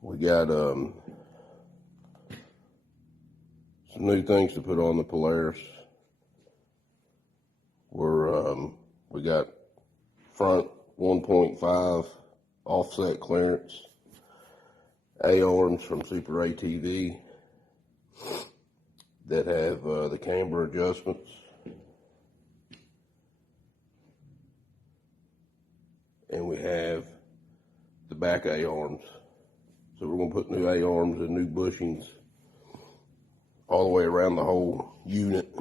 We got some new things to put on the Polaris. We got front 1.5 offset clearance A-arms from Super ATV that have the camber adjustments. And we have the back A-arms. So we're going to put new A-arms and new bushings all the way around the whole unit.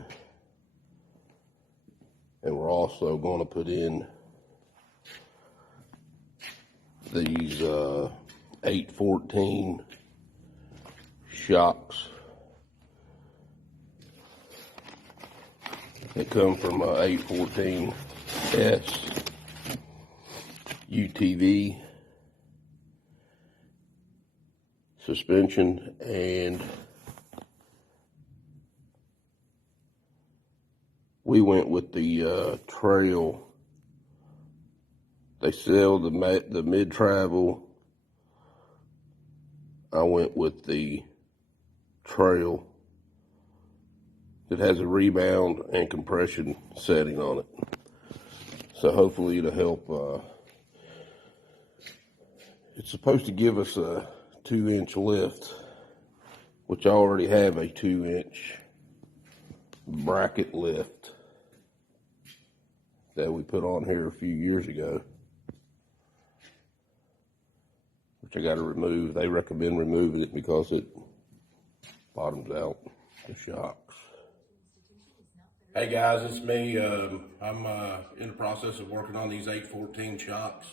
And we're also going to put in these 814 shocks that come from 814S UTV suspension, and we went with the trail. They sell the mid-travel. I went with the trail that has a rebound and compression setting on it. So hopefully it'll help. It's supposed to give us a 2-inch lift, which I already have a 2-inch bracket lift that we put on here a few years ago, which I got to remove. They recommend removing it because it bottoms out the shocks. Hey guys, it's me. I'm in the process of working on these 814 shocks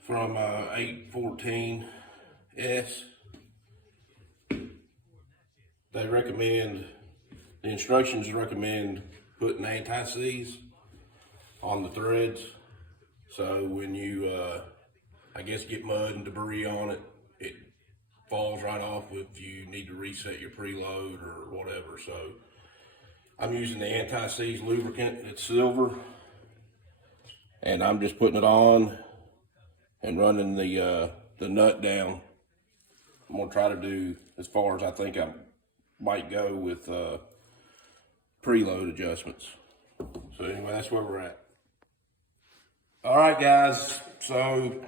from 814S. They recommend, the instructions recommend putting anti-seize on the threads. So when you, I guess, get mud and debris on it, it falls right off if you need to reset your preload or whatever. So I'm using the anti-seize lubricant. It's silver. And I'm just putting it on and running the nut down. I'm gonna try to do as far as I think I might go with preload adjustments. So anyway, that's where we're at. All right, guys. So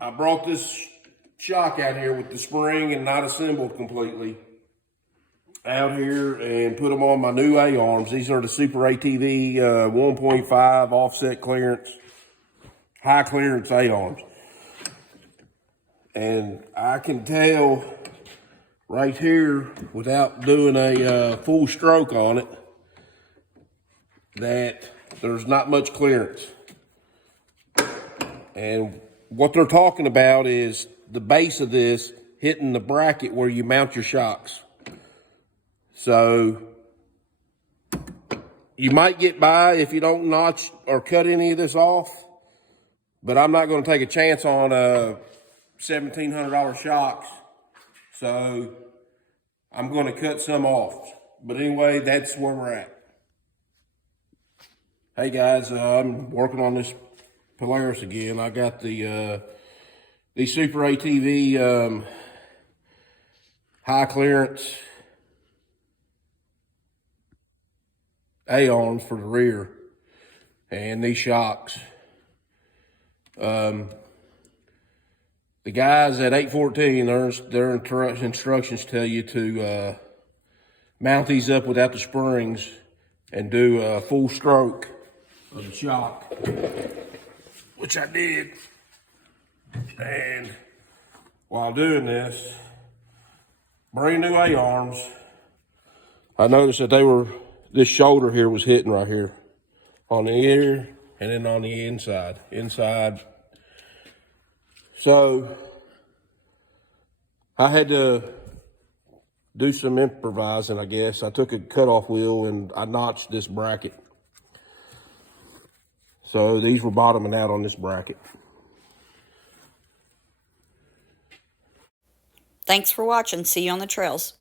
I brought this shock out here with the spring and not assembled completely out here and put them on my new A-arms. These are the Super ATV 1.5 offset clearance, high clearance A-arms. And I can tell right here, without doing a full stroke on it, that there's not much clearance. And what they're talking about is the base of this hitting the bracket where you mount your shocks. So you might get by if you don't notch or cut any of this off, but I'm not going to take a chance on $1,700 shocks. So I'm going to cut some off. But anyway, that's where we're at. Hey guys, I'm working on this Polaris again. I got the Super ATV high clearance A-arms for the rear and these shocks. The guys at 814, their instructions tell you to mount these up without the springs and do a full stroke of the shock, which I did. And while doing this, brand new A-arms, I noticed that this shoulder here was hitting right here on the ear and then on the inside. So I had to do some improvising, I guess. I took a cutoff wheel and I notched this bracket. So these were bottoming out on this bracket. Thanks for watching. See you on the trails.